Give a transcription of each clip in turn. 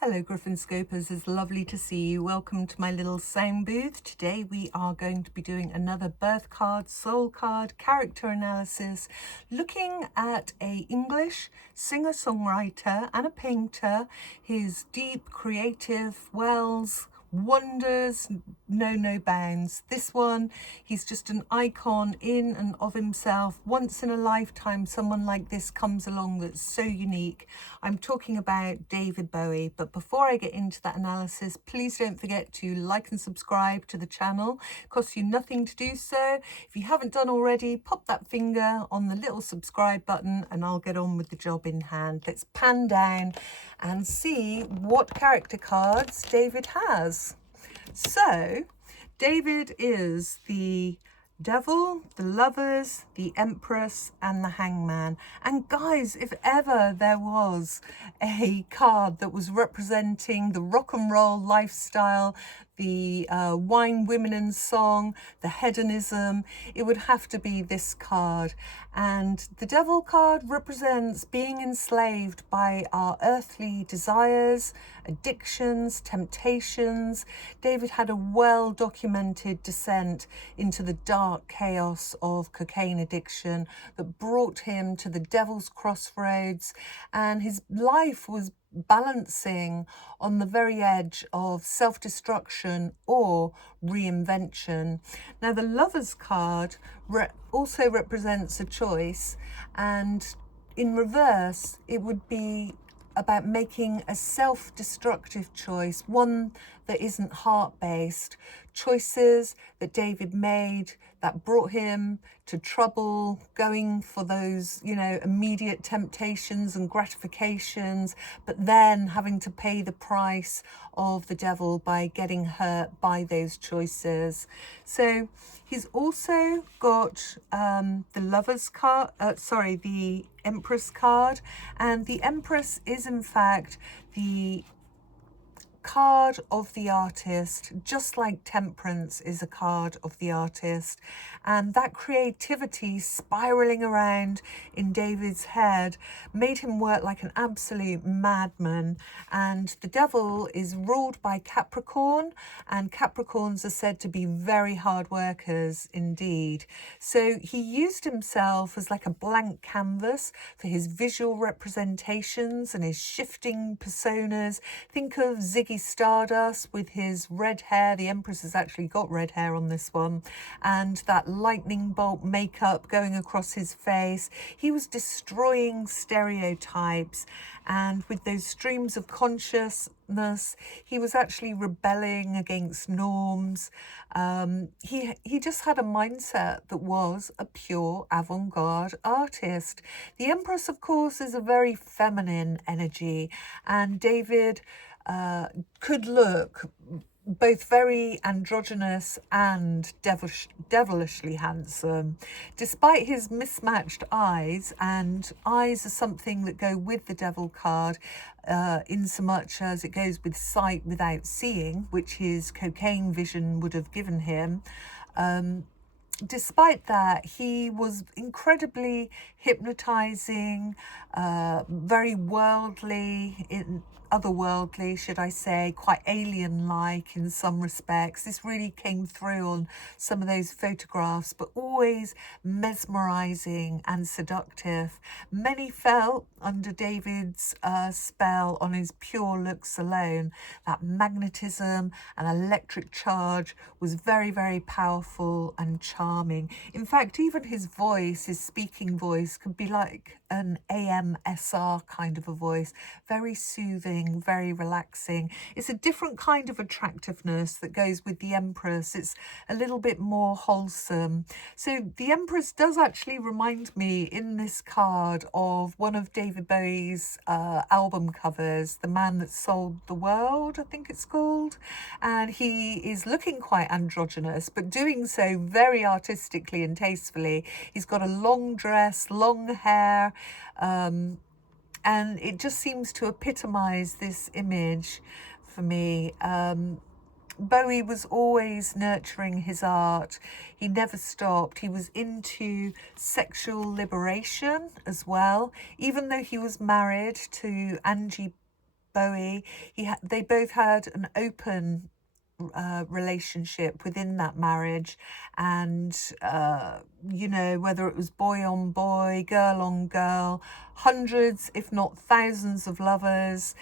Hello Griffin Scopers, it's lovely to see you. Welcome to my little sound booth. Today we are going to be doing another birth card, soul card, character analysis, looking at a English singer-songwriter and a painter, his deep creative wells, wonders, no bounds. This one, he's just an icon in and of himself. Once in a lifetime, someone like this comes along that's so unique. I'm talking about David Bowie, but before I get into that analysis, please don't forget to like and subscribe to the channel. It costs you nothing to do so. If you haven't done already, pop that finger on the little subscribe button and I'll get on with the job in hand. Let's pan down and see what character cards David has. So, David is the Devil, the Lovers, the Empress, and the Hangman. And guys, if ever there was a card that was representing the rock and roll lifestyle, the wine, women and song, the hedonism, it would have to be this card. And the Devil card represents being enslaved by our earthly desires, addictions, temptations. David had a well-documented descent into the dark chaos of cocaine addiction that brought him to the devil's crossroads, and his life was balancing on the very edge of self-destruction or reinvention. Now the Lovers card also represents a choice, and in reverse it would be about making a self-destructive choice, one that isn't heart-based. Choices that David made that brought him to trouble, going for those, immediate temptations and gratifications, but then having to pay the price of the devil by getting hurt by those choices. So he's also got the Lovers card, the Empress card, and the Empress is in fact the card of the artist, just like Temperance is a card of the artist. And that creativity spiraling around in David's head made him work like an absolute madman. And the devil is ruled by Capricorn, and Capricorns are said to be very hard workers indeed. So he used himself as like a blank canvas for his visual representations and his shifting personas. Think of Ziggy Stardust with his red hair. The Empress has actually got red hair on this one, and that lightning bolt makeup going across his face. He was destroying stereotypes, and with those streams of consciousness, he was actually rebelling against norms. He just had a mindset that was a pure avant-garde artist. The Empress, of course, is a very feminine energy, and David could look both very androgynous and devilishly handsome, despite his mismatched eyes. And eyes are something that go with the devil card, in so much as it goes with sight without seeing, which his cocaine vision would have given him. Despite that, he was incredibly hypnotizing, very worldly, otherworldly, should I say, quite alien-like in some respects. This really came through on some of those photographs, but always mesmerizing and seductive. Many felt under David's spell on his pure looks alone. That magnetism and electric charge was very, very powerful and charming. In fact, even his voice, his speaking voice, could be like an AMSR kind of a voice, very soothing, very relaxing. It's a different kind of attractiveness that goes with the Empress. It's a little bit more wholesome. So the Empress does actually remind me in this card of one of David Bowie's album covers, The Man That Sold the World, I think it's called. And he is looking quite androgynous, but doing so very artistically and tastefully. He's got a long dress, long hair, and it just seems to epitomize this image for me. Bowie was always nurturing his art. He never stopped. He was into sexual liberation as well, even though he was married to Angie Bowie. They both had an open relationship within that marriage, and you know, whether it was boy on boy, girl on girl, hundreds if not thousands of lovers.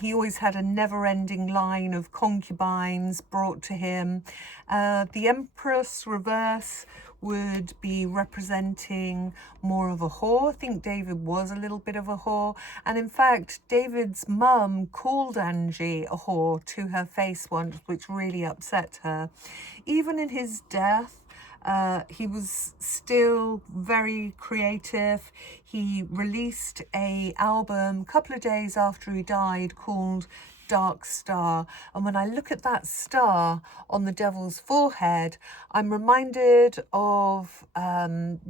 He always had a never-ending line of concubines brought to him. The Empress reverse would be representing more of a whore. I think David was a little bit of a whore, and in fact David's mum called Angie a whore to her face once, which really upset her. Even in his death, he was still very creative. He released an album a couple of days after he died called Dark Star, and when I look at that star on the devil's forehead, I'm reminded of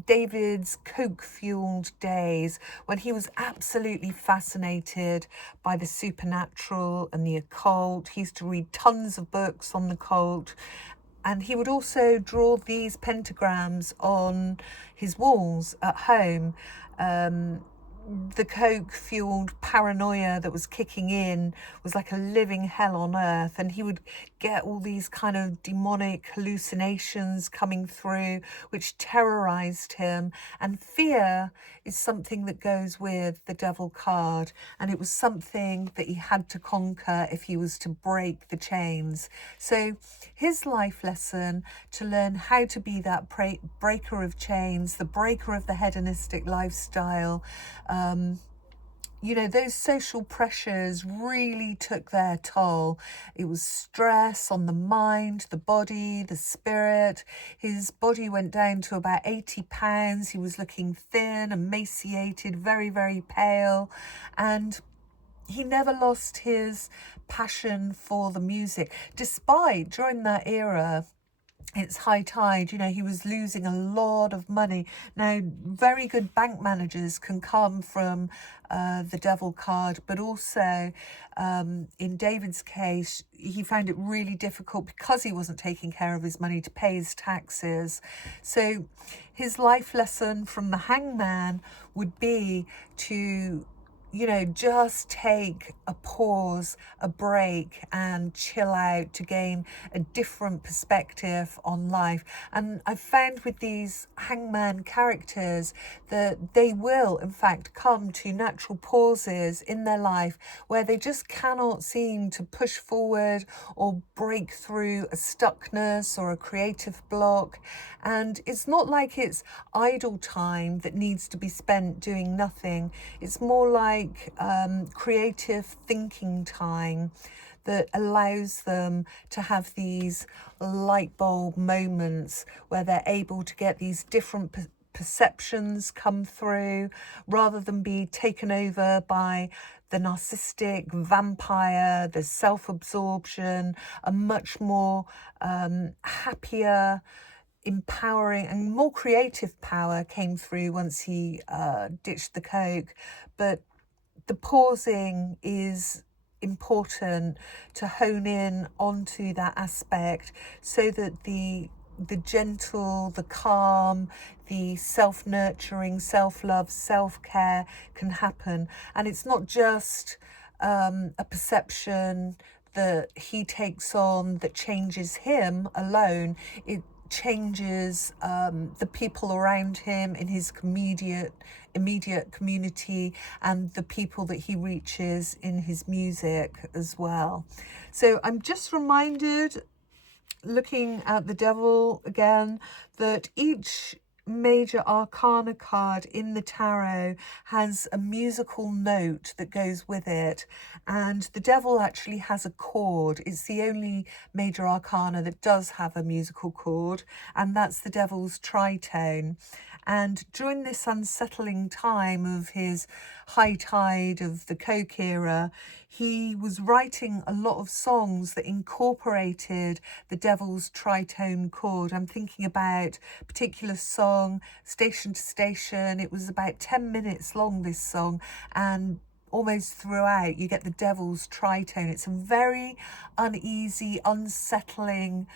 David's coke-fueled days when he was absolutely fascinated by the supernatural and the occult. He used to read tons of books on the occult, and he would also draw these pentagrams on his walls at home. The coke-fueled paranoia that was kicking in was like a living hell on earth, and he would get all these kind of demonic hallucinations coming through which terrorized him. And fear is something that goes with the devil card, and it was something that he had to conquer if he was to break the chains. So his life lesson to learn how to be that breaker of chains, the breaker of the hedonistic lifestyle. You know, those social pressures really took their toll. It was stress on the mind, the body, the spirit. His body went down to about 80 pounds. He was looking thin, emaciated, very, very pale. And he never lost his passion for the music, despite during that era, it's high tide, you know, he was losing a lot of money. Now, very good bank managers can come from the devil card, but also in David's case, he found it really difficult because he wasn't taking care of his money to pay his taxes. So his life lesson from the hangman would be to, you know, just take a pause, a break, and chill out to gain a different perspective on life. And I've found with these hangman characters that they will, in fact, come to natural pauses in their life where they just cannot seem to push forward or break through a stuckness or a creative block. And it's not like it's idle time that needs to be spent doing nothing. It's more like creative thinking time that allows them to have these light bulb moments where they're able to get these different perceptions come through, rather than be taken over by the narcissistic vampire, the self-absorption. A much more happier, empowering and more creative power came through once he ditched the coke. But the pausing is important to hone in onto that aspect so that the gentle, the calm, the self-nurturing, self-love, self-care can happen. And it's not just a perception that he takes on that changes him alone. It changes the people around him in his immediate community and the people that he reaches in his music as well. So I'm just reminded, looking at the devil again, that each major arcana card in the tarot has a musical note that goes with it, and the devil actually has a chord. It's the only major arcana that does have a musical chord, and that's the devil's tritone. And during this unsettling time of his high tide of the coke era, he was writing a lot of songs that incorporated the devil's tritone chord. I'm thinking about a particular song, Station to Station. It was about 10 minutes long, this song, and almost throughout you get the devil's tritone. It's a very uneasy, unsettling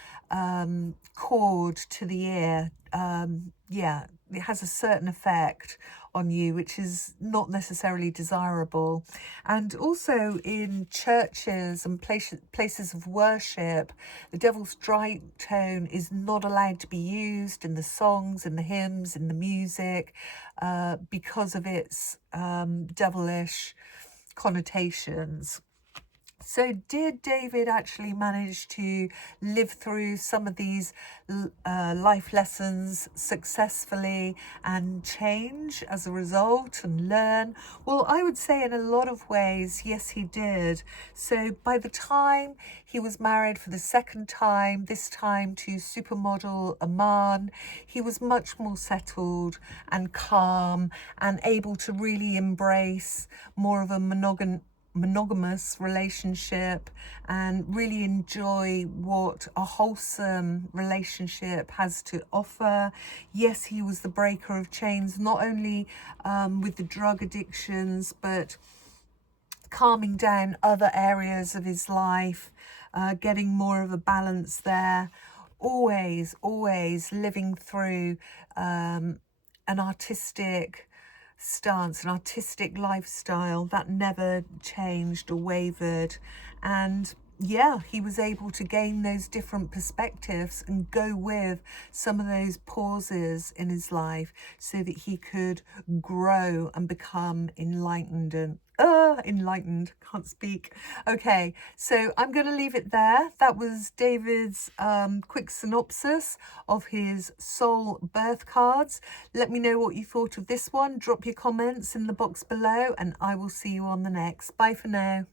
chord to the ear. yeah, it has a certain effect on you, which is not necessarily desirable. And also in churches and places of worship, the devil's dry tone is not allowed to be used in the songs, in the hymns, in the music, because of its devilish connotations. So did David actually manage to live through some of these life lessons successfully and change as a result and learn? Well, I would say in a lot of ways, yes, he did. So by the time he was married for the second time, this time to supermodel Aman, he was much more settled and calm and able to really embrace more of a monogamous relationship and really enjoy what a wholesome relationship has to offer. Yes, he was the breaker of chains, not only with the drug addictions, but calming down other areas of his life, getting more of a balance there. Always living through an artistic stance, an artistic lifestyle that never changed or wavered. And yeah, he was able to gain those different perspectives and go with some of those pauses in his life so that he could grow and become enlightened and enlightened, can't speak. Okay, so I'm going to leave it there. That was David's quick synopsis of his soul birth cards. Let me know what you thought of this one. Drop your comments in the box below and I will see you on the next. Bye for now.